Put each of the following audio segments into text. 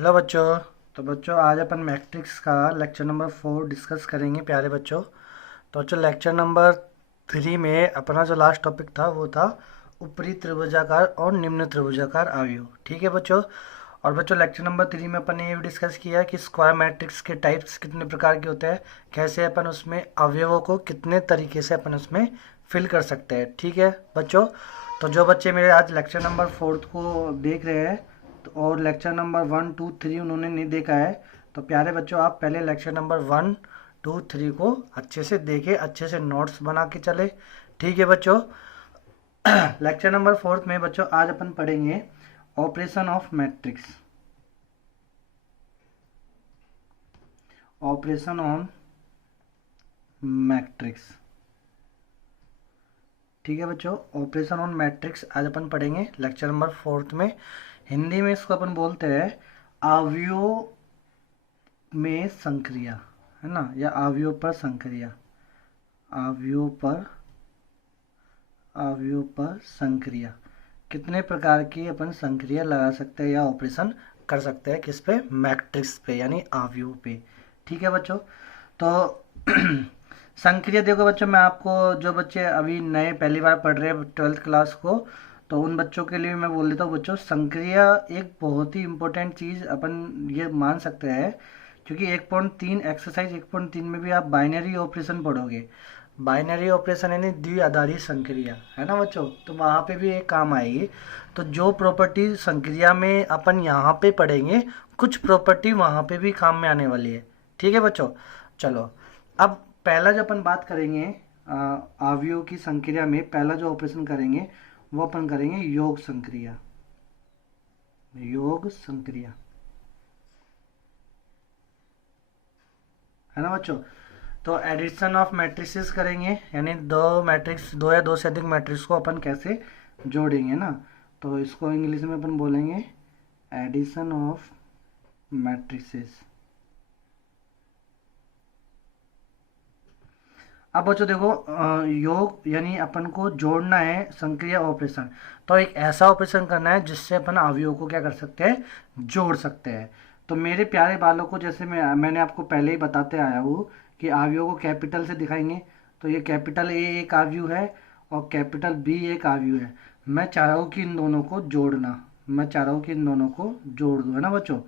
Hello बच्चों। तो बच्चों आज अपन मैट्रिक्स का लेक्चर नंबर 4 डिस्कस करेंगे प्यारे बच्चों। तो बच्चों लेक्चर नंबर 3 में अपना जो लास्ट टॉपिक था वो था ऊपरी त्रिभुजाकार और निम्न त्रिभुजाकार अवयव। ठीक है बच्चों। और बच्चों लेक्चर नंबर 3 में अपन ने ये भी डिस्कस किया कि स्क्वायर मैट्रिक्स के टाइप्स कितने प्रकार के होते हैं, कैसे अपन उसमें अवयवों को कितने तरीके से अपन उसमें फिल कर सकते हैं। ठीक है बच्चों। तो जो बच्चे मेरे आज लेक्चर नंबर 4 को देख रहे हैं तो और लेक्चर नंबर 1 2 3 उन्होंने नहीं देखा है, तो प्यारे बच्चों आप पहले लेक्चर नंबर 1 2 3 को अच्छे से देखें, अच्छे से नोट्स बना के चले। ठीक है बच्चों। लेक्चर नंबर 4 में बच्चों आज अपन पढ़ेंगे operation of matrix, operation on matrix. ठीक है बच्चों, ऑपरेशन ऑन मैट्रिक्स आज अपन पढ़ेंगे लेक्चर नंबर 4 में। हिंदी में इसको अपन बोलते हैं अवयव में संक्रिया, है ना, या अवयव पर संक्रिया, अवयव पर अवयव पर संक्रिया। कितने प्रकार की अपन संक्रिया लगा सकते हैं या ऑपरेशन कर सकते हैं, किस पे, मैट्रिक्स पे यानी अवयव पे। ठीक है बच्चों। तो संक्रिया देखो बच्चों, मैं आपको जो बच्चे अभी नए पहली बार पढ़ रहे हैं 12th क्लास को, तो उन बच्चों के लिए मैं बोल देता हूँ बच्चों, संक्रिया एक बहुत ही इंपॉर्टेंट चीज़ अपन ये मान सकते हैं, क्योंकि 1.3 एक्सरसाइज 1.3 में भी आप बाइनरी ऑपरेशन पढ़ोगे। बाइनरी ऑपरेशन यानी द्विआधारी संक्रिया, है ना बच्चों, तो वहाँ पे भी एक काम आएगी। तो जो प्रॉपर्टी संक्रिया में अपन यहाँ पे पढ़ेंगे, कुछ प्रॉपर्टी वहाँ पे भी काम में आने वाली है। ठीक है बच्चों। चलो अब पहला जो अपन बात करेंगे अवयव की संक्रिया में पहला जो ऑपरेशन करेंगे वो अपन करेंगे योग संक्रिया, योग संक्रिया, है ना बच्चों। तो एडिशन ऑफ मैट्रिसेस करेंगे, यानी दो मैट्रिक्स, दो या दो से अधिक मैट्रिक्स को अपन कैसे जोड़ेंगे ना, तो इसको इंग्लिश में अपन बोलेंगे एडिशन ऑफ मैट्रिसेस। अब बच्चों देखो योग यानी अपन को जोड़ना है संक्रिया ऑपरेशन, तो एक ऐसा ऑपरेशन करना है जिससे अपन अवयवों को क्या कर सकते हैं, जोड़ सकते हैं। तो मेरे प्यारे बालों को जैसे मैंने आपको पहले ही बताते आया हूँ कि अवयवों को कैपिटल से दिखाएंगे, तो ये कैपिटल ए एक अवयव है और कैपिटल बी एक अवयव है। मैं चाह रहा हूँ कि इन दोनों को जोड़ना, मैं चाह रहा हूँ कि इन दोनों को जोड़ दूँ, है ना बच्चों।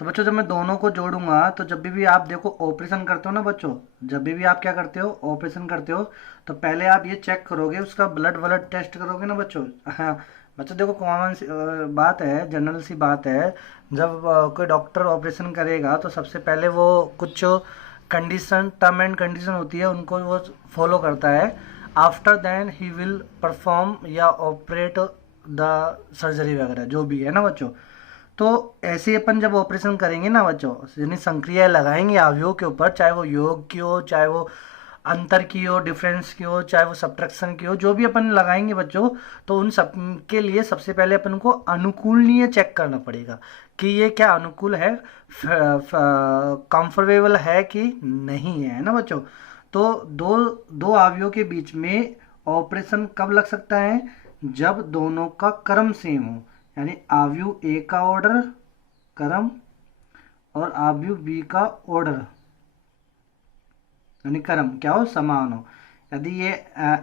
तो बच्चों जब मैं दोनों को जोड़ूंगा तो जब भी आप देखो ऑपरेशन करते हो ना बच्चों, जब भी आप क्या करते हो, ऑपरेशन करते हो, तो पहले आप ये चेक करोगे, उसका ब्लड ब्लड टेस्ट करोगे ना बच्चों। हाँ बच्चों देखो, कॉमन सी बात है, जनरल सी बात है, जब कोई डॉक्टर ऑपरेशन करेगा तो सबसे पहले वो कुछ कंडीशन, टर्म एंड कंडीशन होती है, उनको वो फॉलो करता है। After then he will perform या ऑपरेट द सर्जरी वगैरह जो भी है ना बच्चों। तो ऐसे ही अपन जब ऑपरेशन करेंगे ना बच्चों, यानी संक्रिया लगाएंगे अवयव के ऊपर, चाहे वो योग की हो, चाहे वो अंतर की हो, डिफरेंस की हो, चाहे वो सब्ट्रैक्शन की हो, जो भी अपन लगाएंगे बच्चों, तो उन सब के लिए सबसे पहले अपन को अनुकूलनीय चेक करना पड़ेगा कि ये क्या अनुकूल है, कंफर्टेबल है कि नहीं है ना बच्चों। तो दो दो अवयवों के बीच में ऑपरेशन कब लग सकता है, जब दोनों का क्रम सेम हो, यानी अवयव ए का ऑर्डर क्रम और अवयव बी का ऑर्डर यानी क्रम क्या हो, समान हो। यदि ये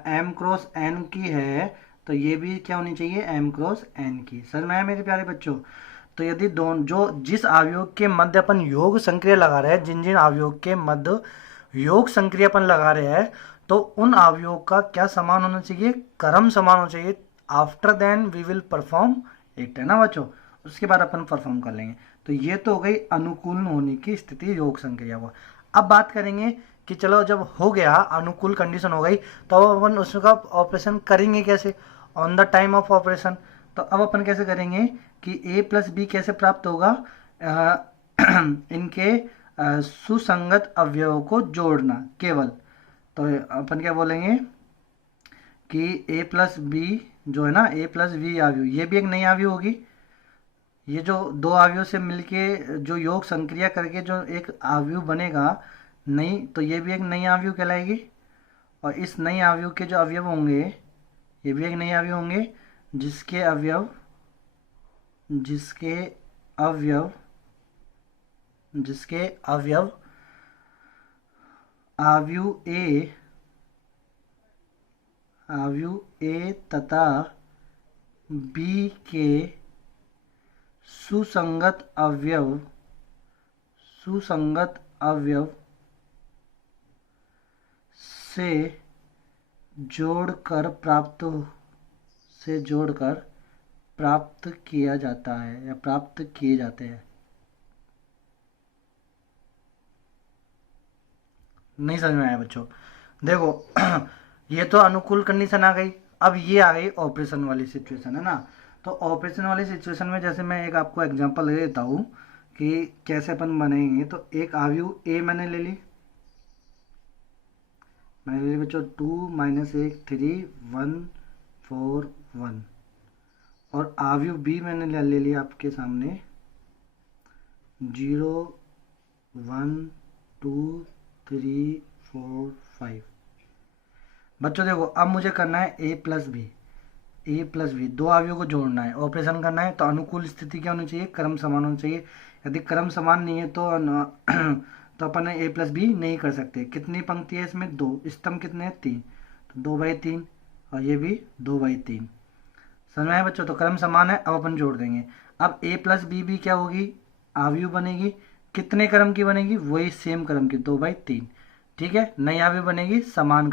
एम क्रॉस एन की है तो ये भी क्या होनी चाहिए, एम क्रॉस एन की। समझ में आया मेरे प्यारे बच्चों। तो यदि दोनों जो जिस अवयव के मध्य अपन योग संक्रिया लगा रहे हैं, जिन जिन अवयव के मध्य योग संक्रिया अपन लगा रहे हैं, तो उन अवयवों का क्या समान होना चाहिए, क्रम समान होना चाहिए। After then we will perform it, है ना बच्चों, उसके बाद अपन परफॉर्म कर लेंगे। तो ये तो हो गई अनुकूल होने की स्थिति, योग संक्रिया हुआ। अब बात करेंगे कि चलो जब हो गया, अनुकूल कंडीशन हो गई, तो अब अपन उसका ऑपरेशन करेंगे कैसे, on the time of operation. तो अब अपन कैसे करेंगे कि ए प्लस बी कैसे प्राप्त होगा, इनके सुसंगत अवयवों को जोड़ना केवल। तो अपन क्या बोलेंगे कि ए प्लस बी जो है ना, ए प्लस बी अवयव, ये भी एक नई अवयव होगी। ये जो दो अवयव से मिलके जो योग संक्रिया करके जो एक अवयव बनेगा नई, तो ये भी एक नई अवयव कहलाएगी। और इस नई अवयव के जो अवयव होंगे, ये भी एक नए अवयव होंगे, जिसके अवयव जिसके अवयव जिसके अवयव आव्यूह ए तथा बी के सुसंगत अवयव से जोड़कर प्राप्त किया जाता है या प्राप्त किए जाते हैं। नहीं समझ में आया बच्चों? देखो ये तो अनुकूल कंडीशन आ गई। अब ये आ गई ऑपरेशन वाली सिचुएशन, है ना। तो ऑपरेशन वाली सिचुएशन में जैसे मैं एक आपको एग्जांपल दे देता हूँ कि कैसे अपन बनाएंगे। तो एक आव्यूह ए मैंने ले ली बच्चों, 2 - 1 3 1 4 1। और आव्यूह बी मैंने ले लिया आपके सामने 0 1 2 3 4 5। बच्चों देखो अब मुझे करना है ए प्लस बी, दो आव्यूह को जोड़ना है, ऑपरेशन करना है। तो अनुकूल स्थिति क्या होनी चाहिए? क्रम समान होना चाहिए। यदि क्रम समान नहीं है तो तो अपन ए प्लस बी नहीं कर सकते। कितनी पंक्ति है इसमें? 2। स्तंभ कितने हैं? 3। तो 2/3 और ये भी 2/3। समझ में आया बच्चों? तो क्रम समान है। अब अपन जोड़ देंगे। अब ए प्लस बी भी क्या होगी? आव्यूह बनेगी। कितने क्रम की बनेगी? वही सेम क्रम की, 2/3। ठीक है। नई आव्यूह बनेगी समान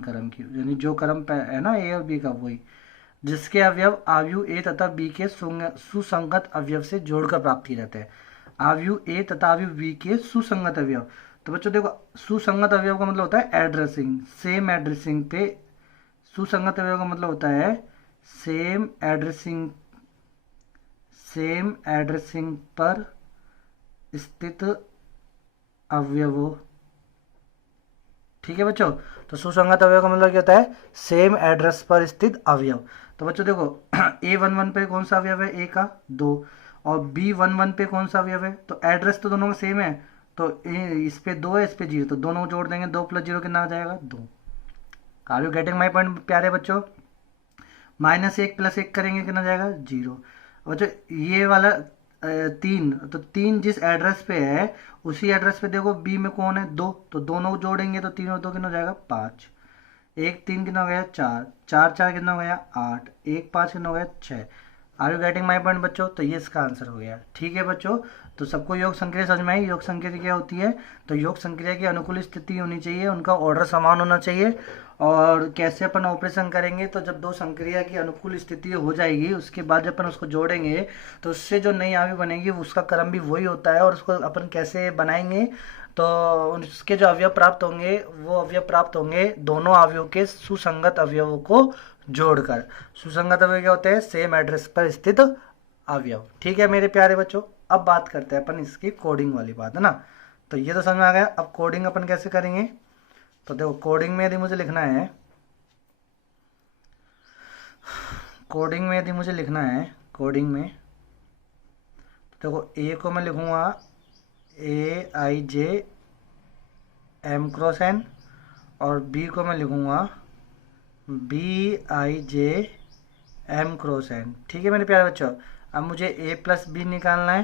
क्रम की, यानी जो क्रम है ना ए और बी का, वही जिसके अवयव आव्यूह ए तथा बी के सुसंगत अवयव से जोड़कर प्राप्त किए जाते हैं। आव्यूह ए तथा आव्यूह बी के सुसंगत अवयव। तो बच्चों देखो सुसंगत अवयव का मतलब होता है एड्रेसिंग, सेम एड्रेसिंग पे। सुसंगत अवयव का मतलब होता है सेम एड्रेसिंग पर स्थित अवयवों। ठीक है बच्चों। तो सुसंगत अवयव का मतलब क्या होता है? सेम एड्रेस पर स्थित अवयव। तो बच्चों देखो A11 पे कौन सा अवयव है? ए का 2। और B11 पे कौन सा अवयव है? तो एड्रेस तो दोनों का सेम है। तो इस पे 2 है, इस पे 0, तो दोनों जोड़ देंगे। 2 + 0 कितना आ जाएगा? 2। Are you getting my point प्यारे बच्चों? -1 + 1 करेंगे कितना जाएगा? 0। बच्चों ये वाला 3, तो 3 जिस एड्रेस पे है उसी एड्रेस पे देखो बी में कौन है? 2, तो दोनों जोड़ेंगे तो 3 और 2 कितना हो जाएगा? 5। 1 3 कितना हो गया? 4 4 4 कितना हो गया? 8 1 5 कितना हो गया? 6। Are you getting my point बच्चों? तो ये इसका आंसर हो गया। ठीक है बच्चों। तो सबको योग संक्रिया समझ में आई? योग संक्रिया क्या होती है? तो योग संक्रिया की अनुकूल स्थिति होनी चाहिए, उनका ऑर्डर समान होना चाहिए। और कैसे अपन ऑपरेशन करेंगे? तो जब दो संक्रिया की अनुकूल स्थिति हो जाएगी उसके बाद जब अपन उसको जोड़ेंगे तो उससे जो नई आव्यूह बनेगी उसका क्रम भी वही होता है। और उसको अपन कैसे बनाएंगे? तो उसके जो अवयव प्राप्त होंगे वो अवयव प्राप्त होंगे दोनों आव्यूह के सुसंगत अवयवों को जोड़कर। सुसंगत अवयव क्या होते हैं? सेम एड्रेस पर स्थित अवयव। ठीक है मेरे प्यारे बच्चों। अब बात करते हैं अपन इसकी कोडिंग वाली बात, है ना। तो ये तो समझ में आ गया। अब कोडिंग अपन कैसे करेंगे? तो देखो कोडिंग में यदि मुझे लिखना है कोडिंग में तो देखो ए को मैं लिखूंगा AIJ M×N और बी को मैं लिखूंगा BIJ M×N। ठीक है मेरे प्यारे बच्चों। अब मुझे A + B निकालना है।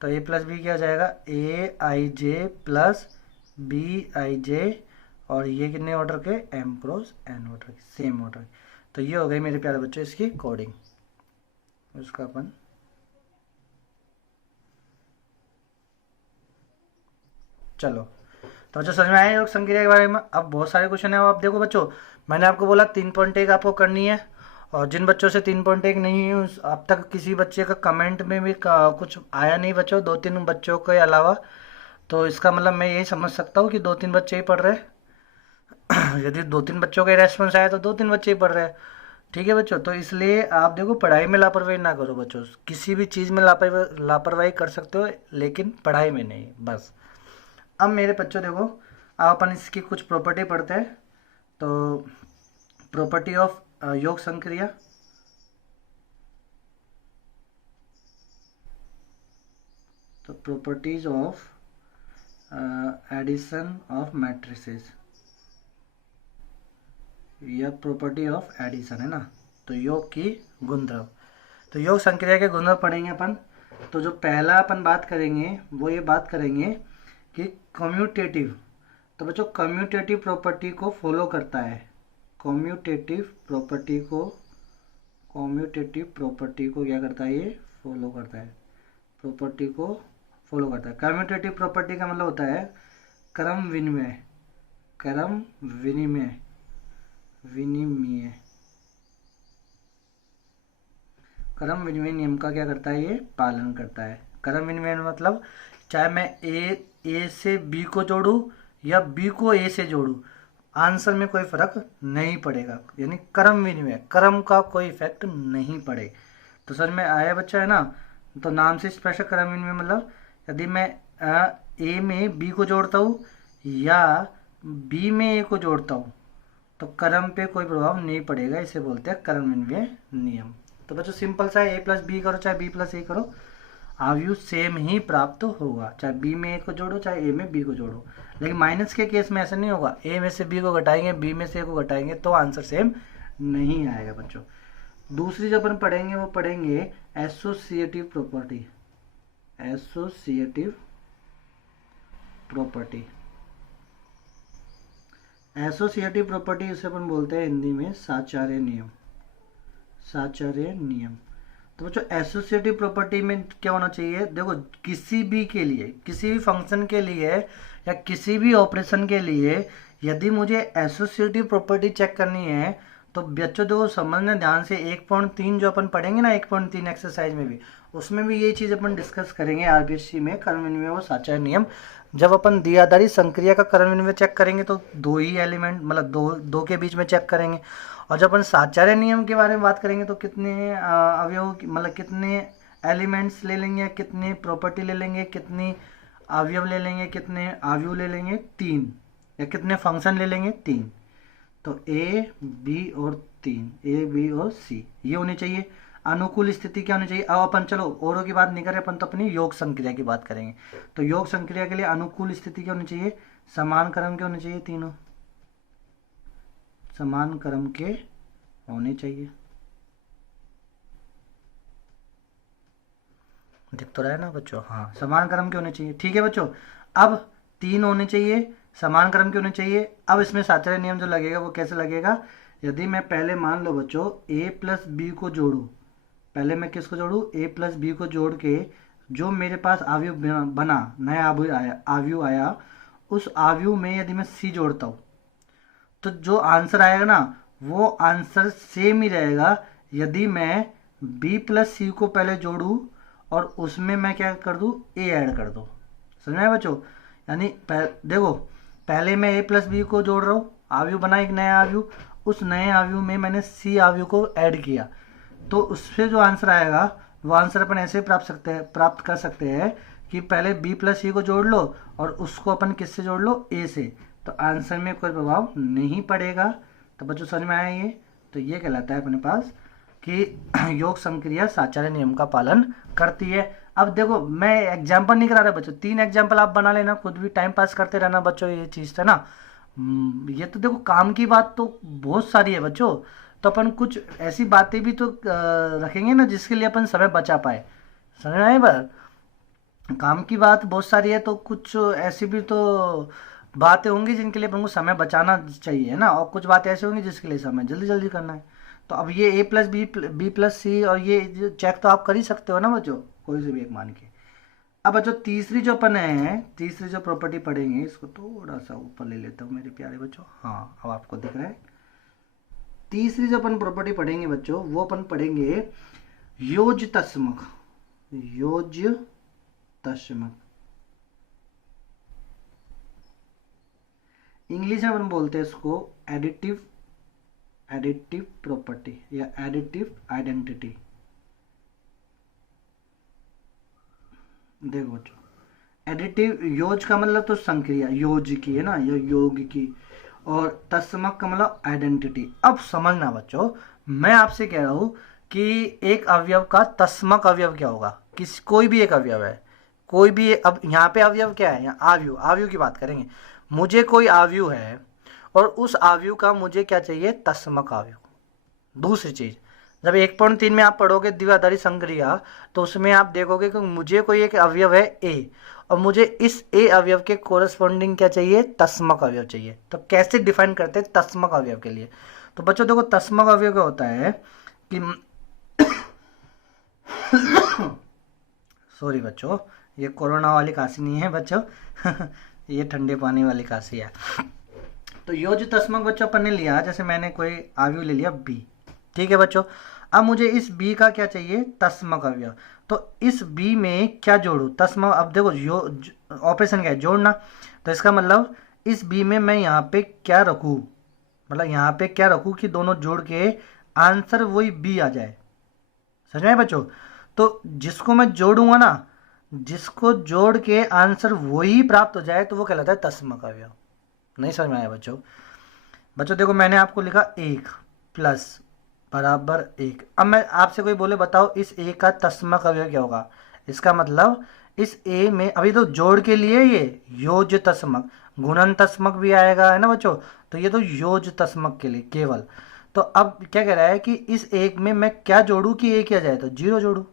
तो A + B क्या हो जाएगा? AIJ + BIJ और ये कितने ऑर्डर के? M×N ऑर्डर के, सेम ऑर्डर के। तो ये हो गई मेरे प्यारे बच्चों इसकी कोडिंग। उसका अपन चलो तो बच्चों समझ में आया योग संक्रिया के बारे में? अब बहुत सारे क्वेश्चन है। आप देखो बच्चों मैंने आपको बोला 3.1 आपको करनी है। और जिन बच्चों से 3.1 नहीं है अब तक किसी बच्चे का कमेंट में भी कुछ आया नहीं बच्चों, 2-3 बच्चों के अलावा। तो इसका मतलब मैं यही समझ सकता हूँ कि 2-3 बच्चे ही पढ़ रहे हैं। यदि 2-3 बच्चों का रेस्पॉन्स आया तो 2-3 बच्चे ही पढ़ रहे हैं। ठीक है बच्चों। तो इसलिए आप देखो पढ़ाई में लापरवाही ना करो बच्चों। किसी भी चीज़ में लापरवाही कर सकते हो लेकिन पढ़ाई में नहीं, बस। अब मेरे बच्चों देखो अब अपन इसकी कुछ प्रॉपर्टी पढ़ते हैं। तो प्रॉपर्टी ऑफ योग संक्रिया। तो properties of addition of matrices या प्रॉपर्टी ऑफ एडिशन, है ना। तो योग की गुणधर्म। तो योग संक्रिया के गुण पढ़ेंगे अपन। तो जो पहला अपन बात करेंगे वो ये बात करेंगे कि कम्यूटेटिव। तो बच्चों कम्यूटेटिव प्रॉपर्टी को फॉलो करता है, कम्यूटेटिव प्रॉपर्टी को क्या करता है, ये फॉलो करता है, प्रॉपर्टी को फॉलो करता है। कम्यूटेटिव प्रॉपर्टी का मतलब होता है क्रम विनिमय, क्रम विनिमय, क्रम विनिमय नियम का क्या करता है, ये पालन करता है। क्रम विनिमय मतलब चाहे मैं ए से बी को जोड़ूं या बी को ए से जोड़ूं, आंसर में कोई फर्क नहीं पड़ेगा, यानी क्रम विनिमय, क्रम का कोई इफेक्ट नहीं पड़े। तो समझ में आया बच्चा, है ना। तो नाम से स्पष्ट क्रम विनिमय मतलब यदि मैं ए में बी को जोड़ता हूँ या बी में ए को जोड़ता हूँ तो क्रम पे कोई प्रभाव नहीं पड़ेगा, इसे बोलते हैं क्रम विनिमय नियम। तो बच्चों सिंपल सा है, ए प्लस बी करो चाहे बी प्लस ए करो, आव्यूह सेम ही प्राप्त होगा, चाहे बी में ए को जोड़ो चाहे ए में बी को जोड़ो। लेकिन माइनस के केस में ऐसा नहीं होगा, ए में से बी को घटाएंगे बी में से ए को घटाएंगे तो आंसर सेम नहीं आएगा बच्चों। दूसरी जो अपन पढ़ेंगे वो पढ़ेंगे associative property, associative property. Associative property इसे अपन बोलते हैं हिंदी में साचार्य नियम, साचार्य नियम। तो बच्चों एसोसिएटिव प्रॉपर्टी में क्या होना चाहिए, देखो किसी भी के लिए, किसी भी फंक्शन के लिए या किसी भी ऑपरेशन के लिए यदि मुझे एसोसिएटिव प्रॉपर्टी चेक करनी है तो बच्चों जो समझना ध्यान से 1.3 जो अपन पढ़ेंगे ना 1.3 एक्सरसाइज में भी, उसमें भी ये चीज़ अपन डिस्कस करेंगे आरबीएससी में, क्रम विनिमय और साचार्य नियम। जब अपन द्विआधारी संक्रिया का क्रम विनिमय चेक करेंगे तो दो ही एलिमेंट मतलब दो के बीच में चेक करेंगे, और जब अपन साचार्य नियम के बारे में बात करेंगे तो कितने अवयव मतलब कितने एलिमेंट्स ले लेंगे, कितने प्रॉपर्टी ले लेंगे, कितनी अवयव ले लेंगे, कितने अवयव ले लेंगे 3, या कितने फंक्शन ले लेंगे 3। तो ए बी और 3, ए बी और सी ये होनी चाहिए। अनुकूल स्थिति क्या होनी चाहिए, अब अपन चलो औरों की बात नहीं करें, अपन तो अपनी योग संक्रिया की बात करेंगे। तो योग संक्रिया के लिए अनुकूल स्थिति क्या होनी चाहिए, समान क्रम के होने चाहिए, तीनों समान क्रम के होने चाहिए। दिख तो रहा है ना बच्चों, हाँ समान क्रम के होने चाहिए, ठीक है बच्चों। अब 3 होने चाहिए, समान क्रम के होने चाहिए। अब इसमें साचार्य नियम जो लगेगा वो कैसे लगेगा, यदि मैं पहले मान लो बच्चों a प्लस बी को जोड़ूं, पहले मैं किसको जोड़ूं, a प्लस बी को जोड़ के जो मेरे पास आव्यूह बना, नया आव्यूह आया, उस आव्यूह में यदि मैं c जोड़ता हूँ तो जो आंसर आएगा ना वो आंसर सेम ही रहेगा यदि मैं b प्लस सी को पहले जोड़ूं और उसमें मैं क्या कर दूं, a ऐड कर दूं। समझ में आया बच्चों, यानी देखो पहले मैं a प्लस बी को जोड़ रहा हूँ, आव्यूह बना एक नया आव्यूह, उस नए आव्यूह में मैंने c आव्यूह को ऐड किया, तो उससे जो आंसर आएगा वो आंसर अपन ऐसे प्राप्त कर सकते हैं कि पहले b प्लस सी को जोड़ लो और उसको अपन किससे जोड़ लो, a से, तो आंसर में कोई प्रभाव नहीं पड़ेगा। तो बच्चों समझ में आया ये, तो ये कहलाता है अपने पास कि योग संक्रिया साचार्य नियम का पालन करती है। अब देखो मैं एग्जाम्पल नहीं करा रहा बच्चों, 3 एग्जाम्पल आप बना लेना, खुद भी टाइम पास करते रहना बच्चों, ये चीज़ था ना। ये तो देखो काम की बात तो बहुत सारी है बच्चों, तो अपन कुछ ऐसी बातें भी तो रखेंगे ना जिसके लिए अपन समय बचा पाए। समझ में आए बात, काम की बात बहुत सारी है तो कुछ ऐसी भी तो बातें होंगी जिनके लिए अपन को समय बचाना चाहिए, है ना, और कुछ बातें ऐसी होंगी जिसके लिए समय जल्दी जल्दी करना है। तो अब ये a प्लस बी प्लस सी और ये चेक तो आप कर ही सकते हो ना बच्चों, कोई से भी एक मान के। अब बच्चों तीसरी जो अपन है, तीसरी जो प्रॉपर्टी पढ़ेंगे, इसको थोड़ा सा ऊपर ले लेता हूँ मेरे प्यारे बच्चों, हाँ अब आपको दिख रहा है। तीसरी जो अपन प्रॉपर्टी पढ़ेंगे बच्चों वो अपन पढ़ेंगे योज तस्मक, योज तस्मक, इंग्लिश में अपन बोलते हैं इसको एडिटिव प्रॉपर्टी या एडिटिव आइडेंटिटी। देखो बच्चों एडिटिव, योज का मतलब तो संक्रिया, योज की है ना, या योग की, और तस्मक का मतलब आइडेंटिटी। अब समझना बच्चों, मैं आपसे कह रहा हूं कि एक अवयव का तस्मक अवयव क्या होगा, कोई भी एक अवयव है, कोई भी, अब यहाँ पे अवयव क्या है, यहाँ आव्यूह की बात करेंगे। मुझे कोई आव्यूह है और उस आव्यूह का मुझे क्या चाहिए, तस्मक आव्यूह। दूसरी चीज जब 1.3 में आप पढ़ोगे द्विआधारी संक्रिया, तो उसमें आप देखोगे कि मुझे कोई एक अवयव है ए, और मुझे इस ए अवयव के कोरस्पॉन्डिंग क्या चाहिए, तस्मक अवयव चाहिए। तो कैसे डिफाइन करते हैं तस्मक अवयव के लिए? तो बच्चों देखो, तस्मक अवयव क्या होता है कि सॉरी बच्चों, ये कोरोना वाली खांसी नहीं है बच्चों ये ठंडे पानी वाली खांसी है। तो योज्य तस्मक बच्चों अपन ने लिया, जैसे मैंने कोई अवयव ले लिया बी, ठीक है बच्चों। अब मुझे इस बी का क्या चाहिए, तस्मक अवयव। तो इस बी में क्या जोड़ू, तस्मक। अब देखो ऑपरेशन क्या है, जोड़ना। तो इसका मतलब इस बी में मैं यहाँ पे क्या रखूँ, मतलब यहाँ पे क्या रखूँ कि दोनों जोड़ के आंसर वही बी आ जाए। समझ में आया बच्चों? तो जिसको मैं जोड़ूंगा ना, जिसको जोड़ के आंसर वही प्राप्त हो जाए, तो वो कहलाता है तस्मक अवयव। नहीं समझ में आया बच्चों? बच्चों देखो, मैंने आपको लिखा 1 प्लस बराबर 1। अब मैं आपसे कोई बोले बताओ इस ए का तस्मक अवयव क्या होगा, इसका मतलब इस ए में अभी तो जोड़ के लिए ये योज्य तस्मक, गुणन तस्मक भी आएगा, है ना बच्चों। तो ये तो योज्य तस्मक के लिए केवल। तो अब क्या कह रहा है कि इस एक में मैं क्या जोड़ू कि ए क्या जाए, तो 0 जोड़ू।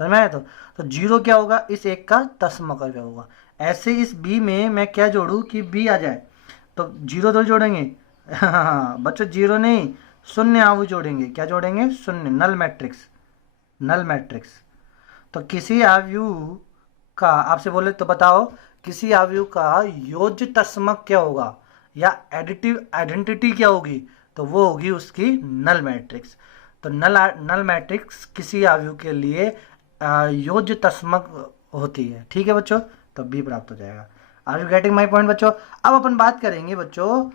समझ में आया? तो 0 क्या होगा, इस एक का तस्मक अवयव होगा। ऐसे इस बी में मैं क्या जोड़ू कि बी आ जाए, तो 0 तो जोड़ेंगे बच्चों 0 नहीं, शून्य आयु जोड़ेंगे। क्या जोड़ेंगे, शून्य, नल मैट्रिक्स, नल मैट्रिक्स। तो किसी आयु का, आपसे बोले तो बताओ किसी आयु का योज्य तस्मक क्या होगा या एडिटिव आइडेंटिटी क्या होगी, तो वो होगी उसकी नल मैट्रिक्स। तो नल मैट्रिक्स किसी आयु के लिए योज्य तस्मक होती है, ठीक है बच्चों। तो बी प्राप्त हो जाएगा। Are you getting my point बच्चों? अब अपन बात करेंगे बच्चों,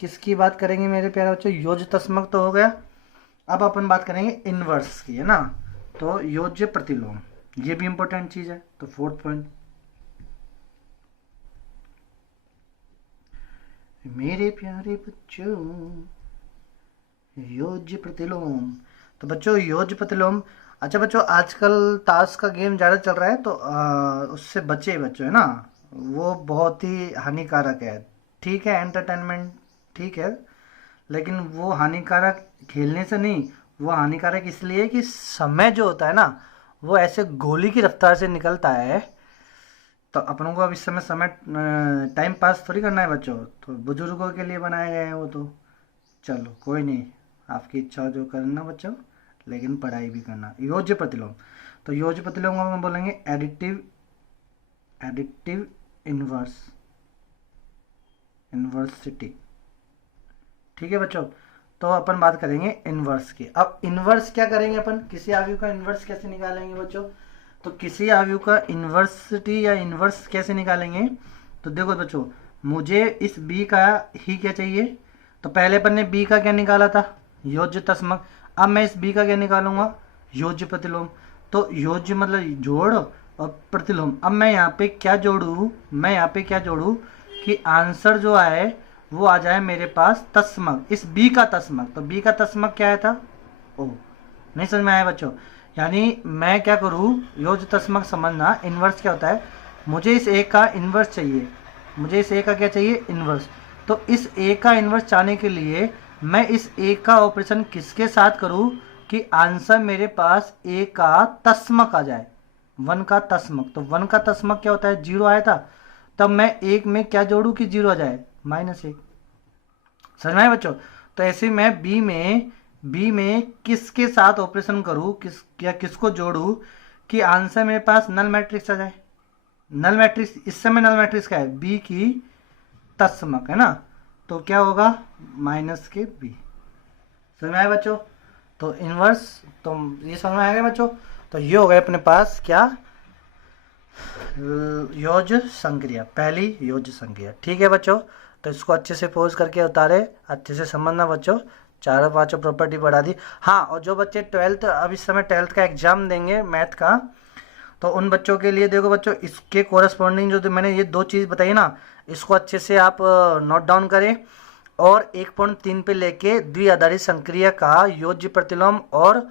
किसकी बात करेंगे मेरे प्यारे बच्चों, योज्य तस्मक तो हो गया। अब अपन बात करेंगे इनवर्स की, है ना। तो योज्य प्रतिलोम, ये भी इंपॉर्टेंट चीज है। तो 4th पॉइंट, मेरे प्यारे बच्चों, योज्य प्रतिलोम। तो बच्चों योज्य प्रतिलोम, अच्छा बच्चों आजकल ताश का गेम ज़्यादा चल रहा है, तो उससे बचे बच्चों, है ना। वो बहुत ही हानिकारक है। ठीक है एंटरटेनमेंट, ठीक है, लेकिन वो हानिकारक खेलने से नहीं, वो हानिकारक इसलिए कि समय जो होता है ना, वो ऐसे गोली की रफ्तार से निकलता है। तो अपनों को अब इस समय टाइम पास थोड़ी करना है बच्चों, तो बुजुर्गों के लिए बनाया गया है वो। तो चलो कोई नहीं, आपकी इच्छा जो करना बच्चों, लेकिन पढ़ाई भी करना। योज्य प्रतिलोम, तो योज्य प्रतिलोम को हम बोलेंगे एडिटिव, एडिटिव इनवर्स, इनवर्सिटी, ठीक है बच्चों। तो अपन बात करेंगे इनवर्स की। अब इनवर्स क्या करेंगे अपन, किसी आयु का इनवर्स कैसे निकालेंगे बच्चों? तो किसी आयु का इनवर्सिटी या इनवर्स कैसे निकालेंगे? तो देखो बच्चों, मुझे इस बी का ही क्या चाहिए। तो पहले अपन ने बी का क्या निकाला था, योज्य तस्मक। अब मैं इस बी का क्या निकालूंगा, योज्य प्रतिलोम। तो योज्य मतलब जोड़, और प्रतिलोम। अब मैं यहाँ पे क्या जोड़ू, मैं यहाँ पे क्या जोड़ू कि आंसर जो आए वो आ जाए मेरे पास तस्मक, इस बी का तस्मक। तो बी का तस्मक क्या आया था, ओ। नहीं समझ में आया बच्चों? यानी मैं क्या करूँ, योज्य तस्मक समझना, इनवर्स क्या होता है, मुझे इस ए का इनवर्स चाहिए, मुझे इस ए का क्या चाहिए, इनवर्स। तो इस ए का इनवर्स चाहने के लिए मैं इस ए का ऑपरेशन किसके साथ करूँ कि आंसर मेरे पास ए का तस्मक आ जाए, 1 का तस्मक। तो 1 का तस्मक क्या होता है, 0 आया था। तब मैं एक में क्या जोड़ू कि 0 आ जाए, -1। समझ में आया बच्चों? तो ऐसे मैं बी में किसके साथ ऑपरेशन करूँ, किसको जोड़ू कि आंसर मेरे पास नल मैट्रिक्स आ जाए। नल मैट्रिक्स, इस समय नल मैट्रिक्स क्या है, बी की तस्मक, है ना। तो क्या होगा, -b। समझ में आया बच्चों? तो इनवर्स, तो ये समझ में आ गया बच्चों। तो ये हो गए अपने पास क्या, योज्य संक्रिया, पहली योज्य संक्रिया, ठीक है बच्चों। तो इसको अच्छे से पोज करके उतारे, अच्छे से समझना बच्चों, चारों पांचों प्रॉपर्टी बढ़ा दी। हाँ, और जो बच्चे 12th, अब इस समय 12th का एग्जाम देंगे मैथ का, तो उन बच्चों के लिए देखो बच्चों, इसके कोरस्पॉन्डिंग जो मैंने ये 2 चीज़ बताई ना, इसको अच्छे से आप नोट डाउन करें, और 1.3 पे लेके द्विआधारी संक्रिया का योज्य प्रतिलोम और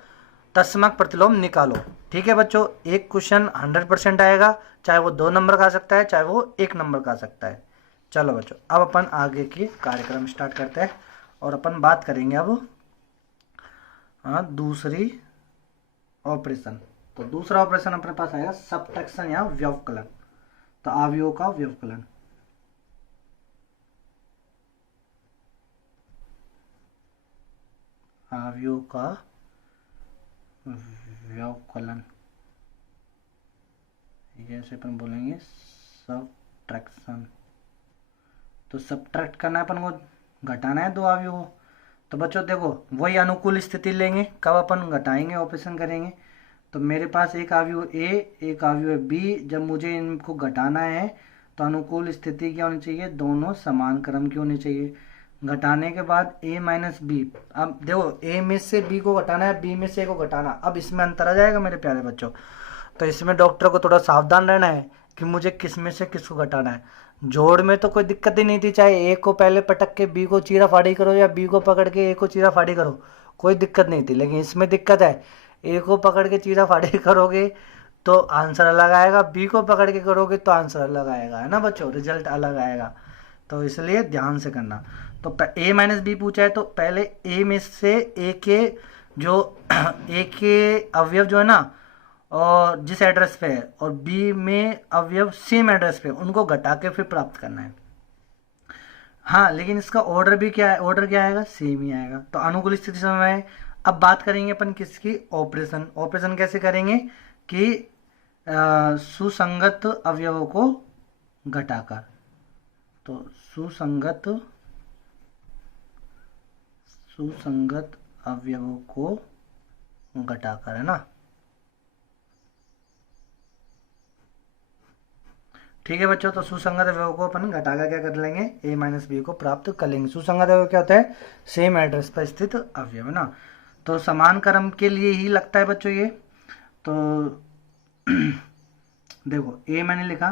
तस्मक प्रतिलोम निकालो, ठीक है बच्चों। एक क्वेश्चन 100% आएगा, चाहे वो 2 नंबर का आ सकता है, चाहे वो 1 नंबर का आ सकता है। चलो बच्चों, अब अपन आगे की कार्यक्रम स्टार्ट करते हैं, और अपन बात करेंगे अब हाँ, दूसरी ऑपरेशन। तो दूसरा ऑपरेशन अपने पास आएगा सबट्रैक्शन या व्यवकलन। तो अवयवों का व्यवकलन, अवयवों का व्यवकलन, जैसे अपन बोलेंगे सबट्रैक्शन। तो सबट्रैक्ट करना है अपन को, घटाना है दो अवयवों। तो बच्चों देखो, वही अनुकूल स्थिति लेंगे कब अपन घटाएंगे, ऑपरेशन करेंगे। तो मेरे पास एक अवयव ए, एक अवयव बी, जब मुझे इनको घटाना है तो अनुकूल स्थिति क्या होनी चाहिए, दोनों समान क्रम की होनी चाहिए। घटाने के बाद a माइनस बी, अब देखो a में से b को घटाना है, b में से a को घटाना, अब इसमें अंतर आ जाएगा मेरे प्यारे बच्चों। तो इसमें डॉक्टर को थोड़ा सावधान रहना है कि मुझे किस में से किसको घटाना है। जोड़ में तो कोई दिक्कत ही नहीं थी, चाहे a को पहले पटक के b को चीरा फाड़ी करो या b को पकड़ के a को चीरा फाड़ी करो, कोई दिक्कत नहीं थी। लेकिन इसमें दिक्कत है, a को पकड़ के चीरा फाड़ी करोगे तो आंसर अलग आएगा, b को पकड़ के करोगे तो आंसर अलग आएगा, है ना बच्चों, रिजल्ट अलग आएगा। तो इसलिए ध्यान से करना। तो a माइनस बी पूछा है तो पहले a में से a के जो a के अवयव जो है ना, और जिस एड्रेस पे है, और b में अवयव सेम एड्रेस पे, उनको घटा के फिर प्राप्त करना है। हाँ, लेकिन इसका ऑर्डर भी क्या है, ऑर्डर क्या आएगा, सेम ही आएगा। तो अनुकूल स्थिति समय। अब बात करेंगे अपन किसकी, ऑपरेशन। ऑपरेशन कैसे करेंगे कि सुसंगत अवयवों को घटाकर। तो सुसंगत अवयवों को घटाकर, है ना। ठीक है बच्चों, तो सुसंगत अवयवों को अपन घटाकर क्या कर लेंगे, a माइनस बी को प्राप्त कर लेंगे। सुसंगत अवयव क्या होता है, सेम एड्रेस पर स्थित अवयव, है ना। तो समान क्रम के लिए ही लगता है बच्चों ये। तो देखो a मैंने लिखा,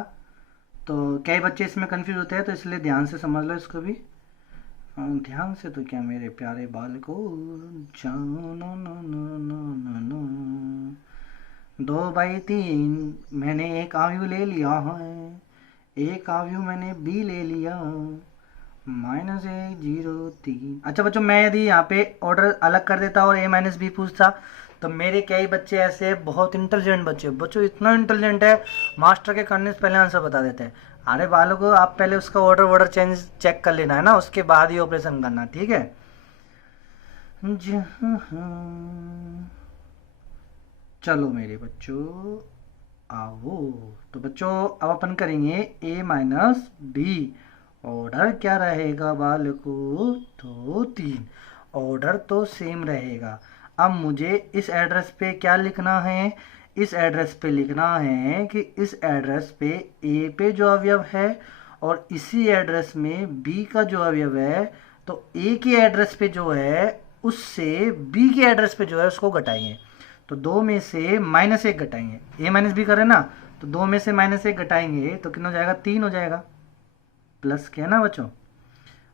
तो कई बच्चे इसमें कंफ्यूज होते हैं, तो इसलिए ध्यान से समझ लो इसको भी। ध्यान से तो क्या मेरे प्यारे बालको, जानो नो नो नो नो, 2/3 मैंने एक अवयव ले लिया है, एक अवयव मैंने बी ले लिया, -1 0 3। अच्छा बच्चों, मैं यदि यहाँ पे ऑर्डर अलग कर देता और a माइनस बी पूछता, तो मेरे कई बच्चे ऐसे बहुत इंटेलिजेंट बच्चों इतना इंटेलिजेंट है, मास्टर के करने से पहले आंसर बता देते हैं। अरे बालकों, आप पहले उसका ऑर्डर चेक कर लेना, है ना, उसके बाद ही ऑपरेशन करना, ठीक है। चलो मेरे बच्चों आओ। तो बच्चों अब अपन करेंगे a माइनस बी। ऑर्डर क्या रहेगा बालकों, तो 3। ऑर्डर तो सेम रहेगा। अब मुझे इस एड्रेस पे क्या लिखना है, इस एड्रेस पे लिखना है कि इस एड्रेस पे a पे जो अवयव है और इसी एड्रेस में b का जो अवयव है, तो a के एड्रेस पे जो है उससे b के एड्रेस पे जो है उसको घटाएंगे। तो 2 में से -1 घटाएंगे, a माइनस बी करें ना, तो 2 में से -1 घटाएंगे तो कितना हो जाएगा, 3 हो जाएगा। प्लस क्या है ना बच्चों,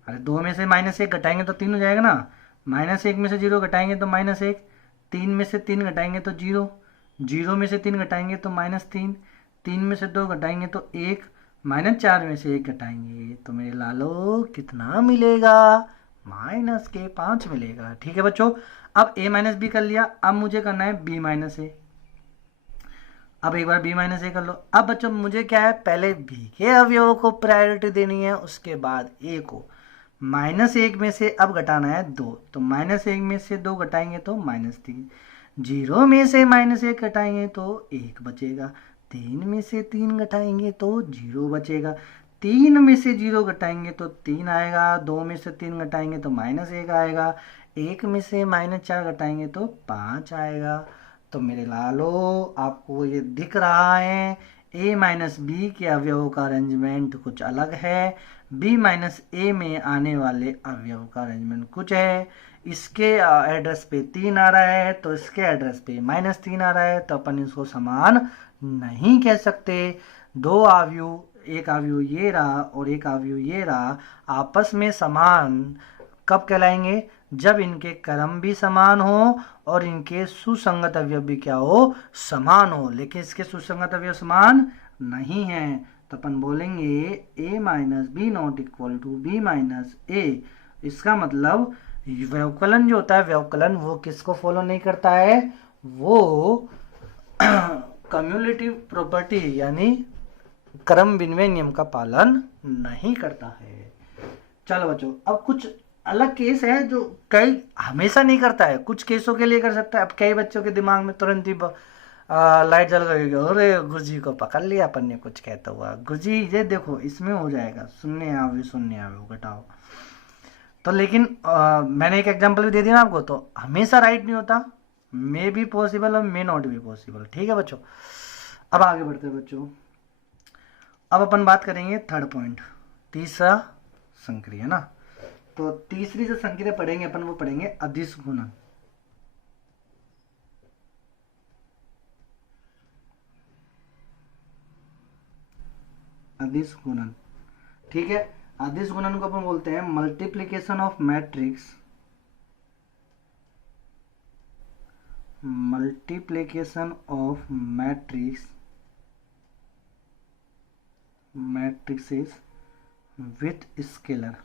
अरे 2 में से -1 घटाएंगे तो 3 हो जाएगा ना, -1 में से 0 घटाएंगे तो -1, 3 में से 3 घटाएंगे तो 0, 0 में से 3 घटाएंगे तो -3, 3 में से 2 घटाएंगे तो 1, -4 में से 1 घटाएंगे तो मेरे लालो कितना मिलेगा, -5 मिलेगा। ठीक है बच्चों, अब a माइनस बी कर लिया, अब मुझे करना है b माइनस ए। अब एक बार b माइनस ए कर लो। अब बच्चों मुझे क्या है, पहले b के अवयवों को प्रायोरिटी देनी है, उसके बाद a को। -1 में से अब घटाना है 2, तो -1 में से 2 घटाएंगे तो -3, 0 में से -1 घटाएंगे तो 1 बचेगा, 3 में से 3 घटाएंगे तो 0 बचेगा, 3 में से 0 घटाएंगे तो 3 आएगा, 2 में से 3 घटाएंगे तो -1 आएगा, 1 में से -4 घटाएंगे तो 5 आएगा। तो मेरे लालो आपको ये दिख रहा है, a माइनस बी के अवयवों का अरेंजमेंट कुछ अलग है, b माइनस ए में आने वाले अवयव का अरेंजमेंट कुछ है। इसके एड्रेस पे 3 आ रहा है तो इसके एड्रेस पे -3 आ रहा है, तो अपन इसको समान नहीं कह सकते। दो अवयव, एक अवयव ये रहा और एक अवयव ये रहा, आपस में समान कब कहलाएंगे, जब इनके क्रम भी समान हो और इनके सुसंगत अवयव भी क्या हो, समान हो। लेकिन इसके सुसंगत अवयव समान नहीं है, तो अपन बोलेंगे a minus B not equal to B minus A. इसका मतलब व्यवकलन जो होता है, व्यवकलन वो किसको फॉलो नहीं करता है, वो कम्युलेटिव प्रॉपर्टी यानी क्रम विनिमय नियम का पालन नहीं करता है। चलो बच्चों, अब कुछ अलग केस है जो कई हमेशा नहीं करता है, कुछ केसों के लिए कर सकता है। अब कई बच्चों के दिमाग में तुरंत ही लाइट जल गई, अरे गुरुजी को पकड़ लिया अपन ने कुछ कहता हुआ, गुरुजी ये देखो इसमें हो जाएगा शून्य आवे घटाओ। तो लेकिन मैंने एक एग्जांपल भी दे दिया ना आपको, तो हमेशा राइट नहीं होता, मे बी पॉसिबल और मे नॉट बी पॉसिबल। ठीक है बच्चों, अब आगे बढ़ते हैं बच्चों। अब अपन बात करेंगे थर्ड पॉइंट, तीसरा संक्रिय है ना। तो तीसरी जो संक्रिया पढ़ेंगे अपन वो पढ़ेंगे अदिश गुणन। अदिश गुणन, ठीक है। अदिश गुणन को अपन बोलते हैं multiplication of matrix, multiplication of matrixes with scalar.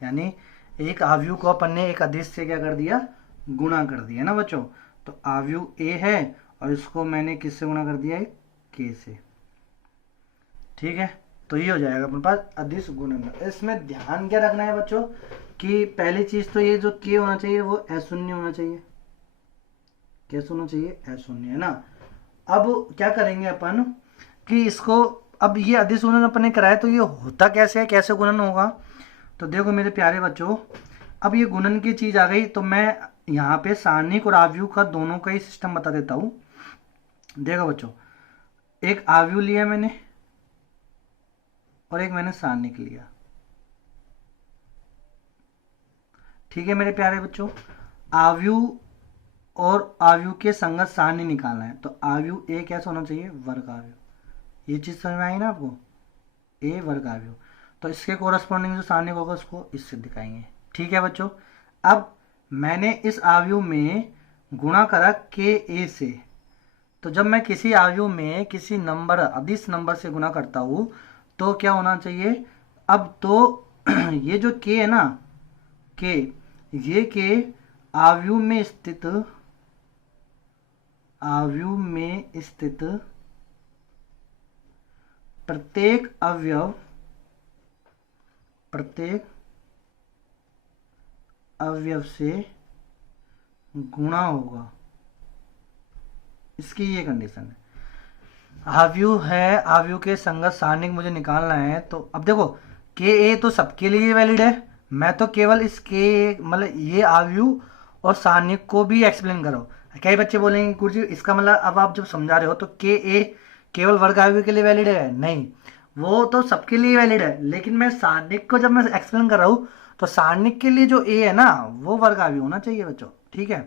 यानी एक आव्यूह को अपन ने एक अदिश से क्या कर दिया, गुणा कर दिया ना बच्चों। तो आव्यूह ए है और इसको मैंने किससे गुणा कर दिया है, के से। ठीक है, तो ये हो जाएगा अपने पास अदिश गुणन। इसमें ध्यान क्या रखना है बच्चों कि पहली चीज तो ये जो के होना चाहिए वो अशून्य होना चाहिए। कैसे होना चाहिए, अशून्य, है ना। अब क्या करेंगे अपन कि इसको, अब ये अदिश गुणन अपन ने कराया तो ये होता कैसे है, कैसे गुणन होगा। तो देखो मेरे प्यारे बच्चों, अब ये गुणन की चीज आ गई तो मैं यहाँ पे सारणिक और आव्यूह का दोनों का ही सिस्टम बता देता हूँ। देखो बच्चों, एक आव्यूह लिया मैंने और एक मैंने सारणिक लिया। ठीक है मेरे प्यारे बच्चों, आव्यूह और आव्यूह के संगत सारणी निकालना है। तो आव्यूह ए कैसा होना चाहिए, वर्ग आव्यूह। ये चीज समझ में आई ना आपको, ए वर्ग आव्यूह। तो इसके कोरस्पॉन्डिंग जो सारणिक होगा उसको इससे दिखाएंगे। ठीक है बच्चों, अब मैंने इस आव्यूह में गुणा करा के ए से। तो जब मैं किसी आव्यूह में किसी नंबर अदिश नंबर से गुणा करता हूं तो क्या होना चाहिए, अब तो ये जो के है ना, के, ये के आव्यूह में स्थित प्रत्येक अवयव से गुणा होगा। इसकी ये कंडीशन है। आव्यूह है, आव्यूह के संगत सारणिक मुझे निकालना है। तो अब देखो के ए तो सबके लिए वैलिड है, मैं तो केवल इस के मतलब ये आव्यूह और सारणिक को भी एक्सप्लेन करो। कई बच्चे बोलेंगे गुरुजी इसका मतलब अब आप जब समझा रहे हो तो के ए केवल वर्ग आव्यूह के लिए वैलिड है, नहीं, वो तो सबके लिए वैलिड है, लेकिन मैं सारणिक को जब मैं एक्सप्लेन कर रहा हूँ तो सारणिक के लिए जो ए है ना वो वर्ग आव्यूह होना चाहिए बच्चों। ठीक है,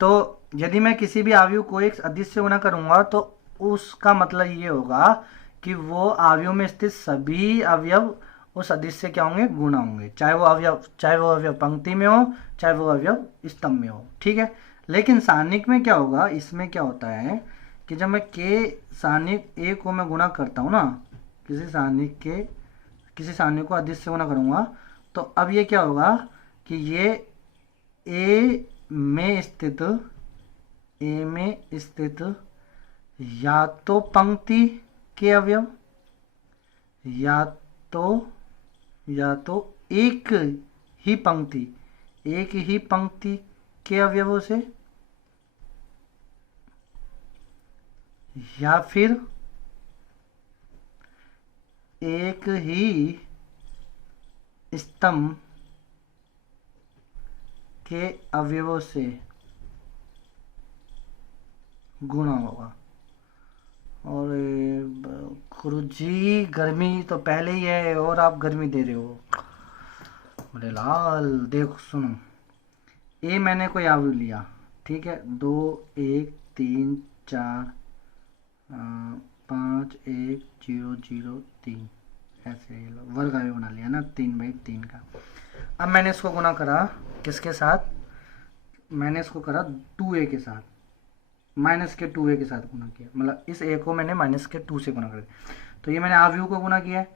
तो यदि मैं किसी भी आव्यूह को एक अदिश से गुणा करूंगा तो उसका मतलब ये होगा कि वो आव्यूह में स्थित सभी अवयव उस अदिश से क्या होंगे, गुणा होंगे, चाहे वो अवयव पंक्ति में हो, चाहे वो अवयव स्तंभ में हो। ठीक है, लेकिन सारणिक में क्या होगा, इसमें क्या होता है कि जब मैं के सारणिक ए को मैं गुणा करता हूँ ना, किसी सारणिक को अदिश से गुणा करूंगा तो अब ये क्या होगा कि ये ए में स्थित या तो पंक्ति के अवयव या तो एक ही पंक्ति के अवयवों से या फिर एक ही स्तंभ के अवयवों से गुणा होगा। और गुरुजी गर्मी तो पहले ही है और आप गर्मी दे रहे हो। बोले लाल देखो सुनो, ए मैंने कोई आव्यूह लिया, ठीक है, 2 1 3 4 5 1 0 0 3 ऐसे वर्ग आव्यूह बना लिया ना 3/3 का। अब मैंने इसको गुणा करा किसके साथ, मैंने इसको करा 2a के साथ, माइनस के 2a के साथ गुणा किया, मतलब इस a को मैंने माइनस के 2 से गुणा कर दिया। तो ये मैंने आव्यूह को गुणा किया है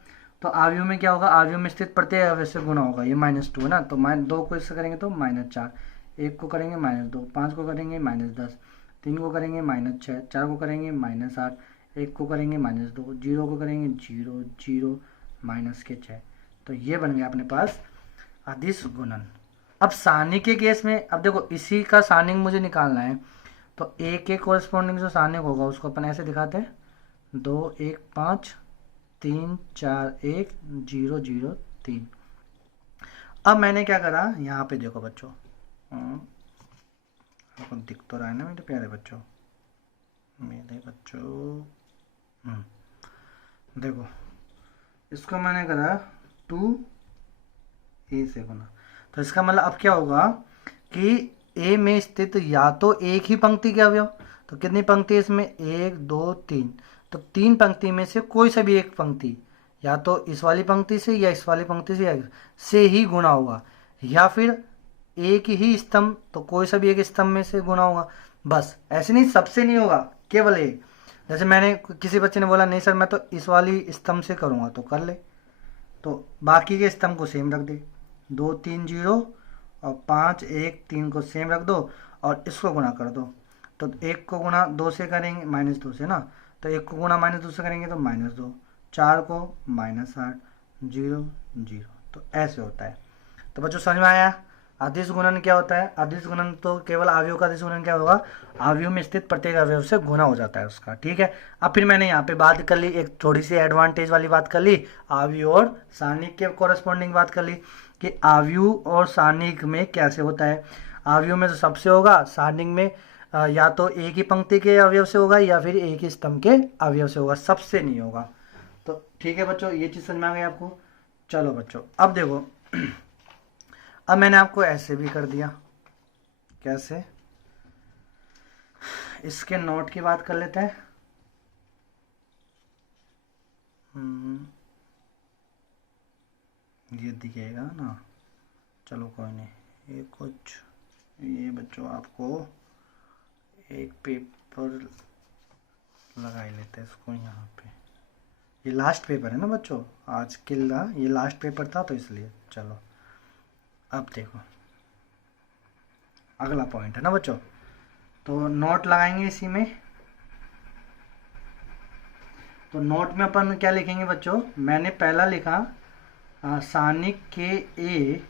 तो आव्यूह में क्या होगा, आव्यूह में स्थित प्रत्येक अवयव से गुना होगा, ये -2 है ना, तो -2 को इससे करेंगे तो -4, 1 को करेंगे -2, 5 को करेंगे -10, 3 को करेंगे -6, 4 को करेंगे -8, 1 को करेंगे -2, 0 को करेंगे 0, 0 -6। तो ये बन गया अपने पास अदिश गुणन। अब सारणी के केस में, अब देखो इसी का सारणिक मुझे निकालना है, तो ए के कोरस्पॉन्डिंग जो सारणिक होगा उसको अपन ऐसे दिखाते हैं, 2 1 5 3 4 1 0 0 3। अब मैंने क्या करा, यहाँ पे देखो बच्चों, आपको दिख तो रहा है ना मेरे प्यारे बच्चों, मेरे बच्चों, देखो इसको मैंने करा 2a से गुना, तो इसका मतलब अब क्या होगा कि ए में स्थित या तो एक ही पंक्ति के अवयव, तो कितनी पंक्ति है इसमें, 1 2 3, तो 3 पंक्ति में से कोई सा भी एक पंक्ति या तो इस वाली पंक्ति से या इस वाली पंक्ति से ही गुना होगा, या फिर एक ही स्तंभ, तो कोई सा भी एक स्तंभ में से गुना होगा। बस ऐसे नहीं, सबसे नहीं होगा, केवल एक। जैसे मैंने, किसी बच्चे ने बोला नहीं सर मैं तो इस वाली स्तंभ से करूँगा, तो कर ले, तो बाकी के स्तंभ को सेम रख दे, 2 3 0 और 5 1 3 को सेम रख दो और इसको गुणा कर दो। तो 1 को गुणा 2 से करेंगे, -2 से ना, तो 1 को गुणा -2 से करेंगे तो -2, 4 को -8, 0 0। तो ऐसे होता है। तो बच्चों समझ में आया अदिश गुणन क्या होता है। अदिश गुणन तो केवल अवयव का अदिश गुणन क्या होगा, अवयव में स्थित प्रत्येक अवयव से गुना हो जाता है उसका, ठीक है। अब फिर मैंने यहाँ पे बात कर ली, एक थोड़ी सी एडवांटेज वाली बात कर ली, अवयव और सारणिक के कोरस्पॉन्डिंग बात कर ली कि अवयव और सारणिक में कैसे होता है। अवयव में तो सबसे होगा, सारणिक में या तो एक ही पंक्ति के अवयव से होगा या फिर एक ही स्तंभ के अवयव से होगा, सबसे नहीं होगा। तो ठीक है बच्चों, ये चीज़ समझ में आ गई आपको। चलो बच्चों अब देखो, अब मैंने आपको ऐसे भी कर दिया, कैसे, इसके नोट की बात कर लेते हैं। ये दिखेगा ना, चलो कोई नहीं, ये कुछ, ये बच्चों आपको एक पेपर लगा ही लेते हैं इसको यहाँ पे, ये लास्ट पेपर है ना बच्चों, आज के ये लास्ट पेपर था तो इसलिए। चलो अब देखो अगला पॉइंट है ना बच्चों, तो नोट लगाएंगे इसी में। तो नोट में अपन क्या लिखेंगे बच्चों, मैंने पहला लिखा सारणिक के ए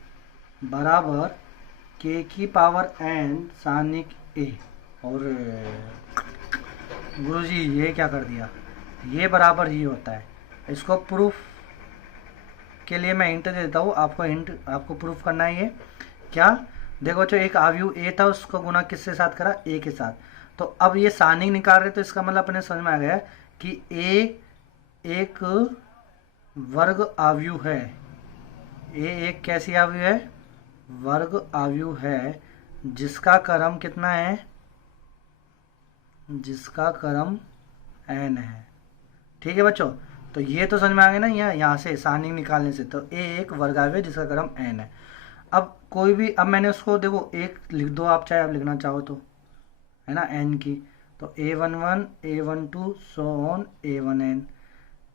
बराबर के की पावर n सारणिक ए, और गुरुजी ये क्या कर दिया, ये बराबर ही होता है। इसको प्रूफ के लिए मैं हिंट देता हूँ आपको, हिंट आपको प्रूफ करना है ये क्या। देखो बच्चों एक अवयव ए था, उसको गुना किसके साथ करा, ए के साथ। तो अब ये सारणिक निकाल रहे, तो इसका मतलब अपने समझ में आ गया कि ए एक वर्ग अवयव है, ए एक कैसी अवयव है, वर्ग अवयव है, जिसका क्रम कितना है, जिसका क्रम n है, ठीक है बच्चों। तो ये तो समझ में आ गया ना, यहाँ से सारणिक निकालने से, तो ए एक वर्ग अवयव जिसका क्रम n है। अब कोई भी, अब मैंने उसको देखो एक लिख दो आप, चाहे आप लिखना चाहो तो, है ना, n की, तो a11 a12 so on a1n,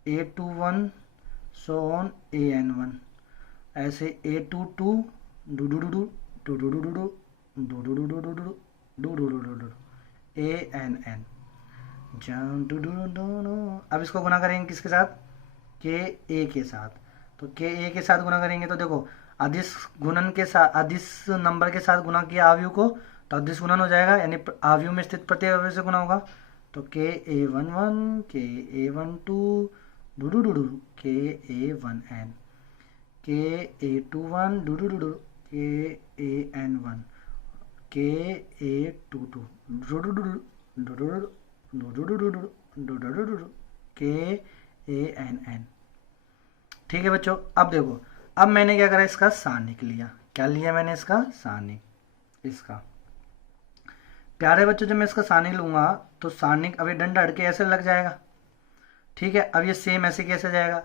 a21 so on an1, ऐसे a22 do do do do do do do do do do do do do do do do do do do ann। अब इसको गुना करेंगे किसके साथ, के ए के साथ। तो के ए के साथ गुना करेंगे तो देखो अदिश गुणन के साथ, अदिश नंबर के साथ गुना किया अवयव को, तो अदिश गुणन हो जाएगा, यानी अवयव में स्थित प्रत्येक अवयव से गुना होगा। तो के a11 के a12 do do do do के a1n, के a21 do do do do के an1, के a22 do do do do do do के ann, ठीक है बच्चों। अब देखो, अब मैंने क्या करा, इसका सारणिक लिया, क्या लिया मैंने, इसका सारणिक, इसका। प्यारे बच्चों जब मैं इसका सारणिक लूंगा तो सारणिक, अब ये डंडा हट के ऐसे लग जाएगा, ठीक है। अब ये सेम ऐसे कैसे जाएगा,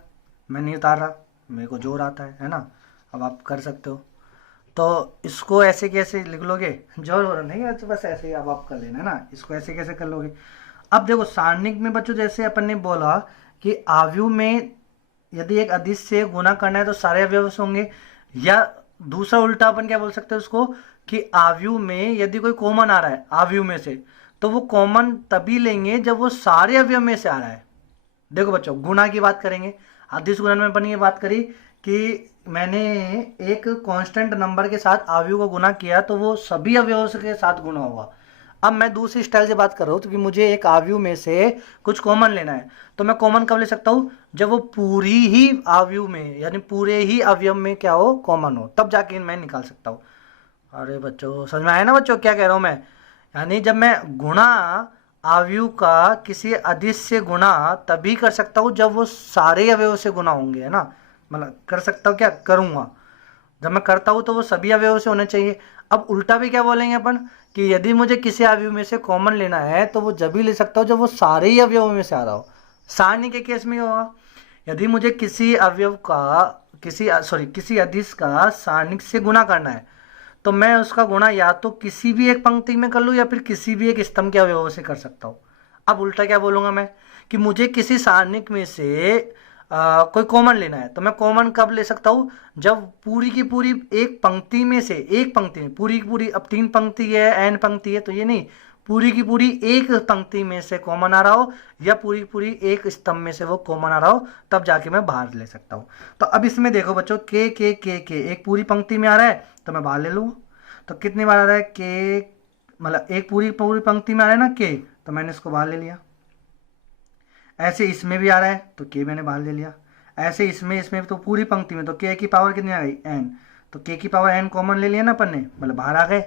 मैं नहीं उतार रहा, मेरे को जोर आता है ना, अब आप कर सकते हो। तो इसको ऐसे कैसे लिख लोगे, जोर नहीं है तो बस ऐसे ही अब आप कर लेना है ना, इसको ऐसे कैसे कर लोगे। अब देखो सारणिक में बच्चों जैसे अपन ने बोला कि अवयव में यदि एक अदिश से गुना करना है तो सारे अवयव से होंगे, या दूसरा उल्टा अपन क्या बोल सकते हैं उसको कि आव्यूह में यदि कोई कॉमन आ रहा है आव्यूह में से, तो वो कॉमन तभी लेंगे जब वो सारे अवयव में से आ रहा है। देखो बच्चों, गुणा की बात करेंगे, अदिश गुणन में अपन ये बात करी कि मैंने एक कांस्टेंट नंबर के साथ आव्यूह को गुना किया तो वो सभी अवयवों के साथ गुना होगा। अब मैं दूसरी स्टाइल से बात कर रहा हूँ तो कि मुझे एक आव्यूह में से कुछ कॉमन लेना है, तो मैं कॉमन कब ले सकता हूँ, जब वो पूरी ही आव्यूह में यानी पूरे ही अवयव में क्या हो, कॉमन हो, तब जाके मैं निकाल सकता हूँ। अरे बच्चों समझ में आया ना बच्चों क्या कह रहा हूँ मैं, यानी जब मैं गुणा आव्यूह का किसी अदिश से गुणा तभी कर सकता हूँ जब वो सारे अवयव से गुणा होंगे, है ना, मतलब कर सकता हूँ क्या करूँगा, जब मैं करता हूँ तो वो सभी अवयव से होने चाहिए। अब उल्टा भी क्या बोलेंगे अपन कि यदि मुझे किसी अवयव में से कॉमन लेना है तो वो जब भी ले सकता हूँ जब वो सारे ही अवयवों में से आ रहा हो। सारणी के केस में क्या होगा, यदि मुझे किसी अवयव का किसी अदिश का सारणिक से गुणा करना है तो मैं उसका गुणा या तो किसी भी एक पंक्ति में कर लूँ या फिर किसी भी एक स्तंभ के अवयवों से कर सकता हूँ। अब उल्टा क्या बोलूँगा मैं कि मुझे किसी सारणिक में से कोई कॉमन लेना है तो मैं कॉमन कब ले सकता हूँ, जब पूरी की पूरी एक पंक्ति में से, एक पंक्ति में पूरी की पूरी, अब 3 पंक्ति है n पंक्ति है तो ये नहीं, पूरी की पूरी एक पंक्ति में से कॉमन आ रहा हो या पूरी की पूरी एक स्तंभ में से वो कॉमन आ रहा हो, तब जाके मैं बाहर ले सकता हूँ। तो अब इसमें देखो बच्चों के एक पूरी पंक्ति में आ रहा है तो मैं बाहर ले लूँ, तो कितनी बार आ रहा है के, मतलब एक पूरी पूरी पंक्ति में आ रहा है ना के, तो मैंने इसको बाहर ले लिया। ऐसे इसमें भी आ रहा है तो के मैंने बाहर ले लिया। ऐसे इसमें तो पूरी पंक्ति में तो के की पावर कितनी आ गई एन, तो के की पावर एन कॉमन ले लिया ना अपन ने, मतलब बाहर आ गए।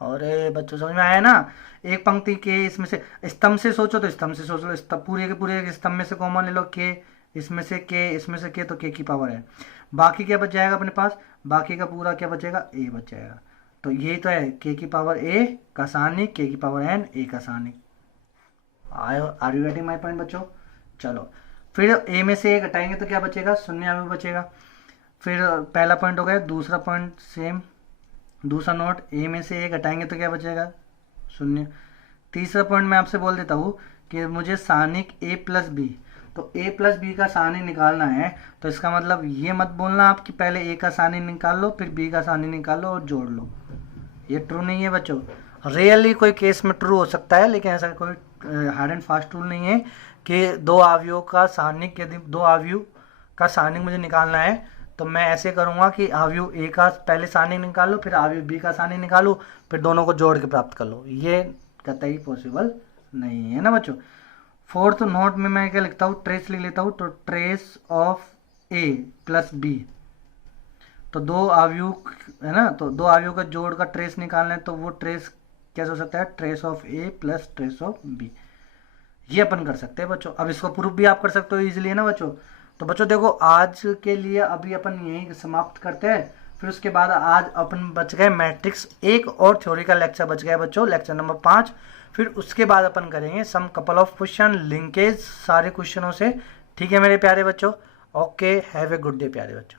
अरे बच्चों समझ में आया ना, एक पंक्ति के इसमें से स्तंभ से सोचो तो स्तंभ से सोच लो, स्तंभ पूरे के पूरे स्तंभ में से कॉमन ले लो के, इसमें से के, इसमें से के, तो के की पावर है। बाकी क्या बच जाएगा अपने पास, बाकी का पूरा क्या बचेगा ए बच जाएगा। तो यही तो है के की पावर ए का सारणिक, के की पावर एन ए का सारणिक। Are you getting my point बच्चों। चलो फिर ए में से एक हटाएंगे तो क्या बचेगा, शून्य अवयव बचेगा। फिर पहला पॉइंट हो गया, दूसरा पॉइंट सेम, दूसरा नोट, ए में से एक हटाएंगे तो क्या बचेगा, शून्य। तीसरा पॉइंट मैं आपसे बोल देता हूँ कि मुझे सारणिक ए प्लस बी, तो ए प्लस बी का सारणी निकालना है, तो इसका मतलब ये मत बोलना आप कि पहले ए का सारणी निकाल लो फिर बी का सारणी निकाल लो और जोड़ लो, ये ट्रू नहीं है बच्चों। रियली कोई केस में ट्रू हो सकता है लेकिन ऐसा कोई हार्ड एंड फास्ट रूल नहीं है कि दो आव्यूह का सारणिक, यदि दो आव्यूह का सारणिक मुझे निकालना है तो मैं ऐसे करूँगा कि आव्यूह ए का पहले सारणिक निकाल लो फिर आव्यूह बी का सारणिक निकालो फिर दोनों को जोड़ के प्राप्त कर लो, ये कतई पॉसिबल नहीं है ना बच्चों। फोर्थ नोट में मैं क्या लिखता हूँ, ट्रेस लिख लेता हूँ, तो trace of A plus B, तो दो आव्यूह है ना, तो दो आव्यूह का जोड़ का ट्रेस निकालना है तो वो ट्रेस कैसे हो सकता है, trace of A plus trace of B, ये अपन कर सकते हैं बच्चों। अब इसको प्रूफ भी आप कर सकते हो इजीली है ना बच्चों। तो बच्चों देखो आज के लिए अभी अपन यहीं समाप्त करते हैं, फिर उसके बाद आज अपन बच गए मैट्रिक्स, एक और थ्योरी का लेक्चर बच गया बच्चों, लेक्चर नंबर 5। फिर उसके बाद अपन करेंगे सम कपल ऑफ क्वेश्चन, लिंकेज सारे क्वेश्चनों से। ठीक है मेरे प्यारे बच्चों, okay, have a good day प्यारे बच्चों।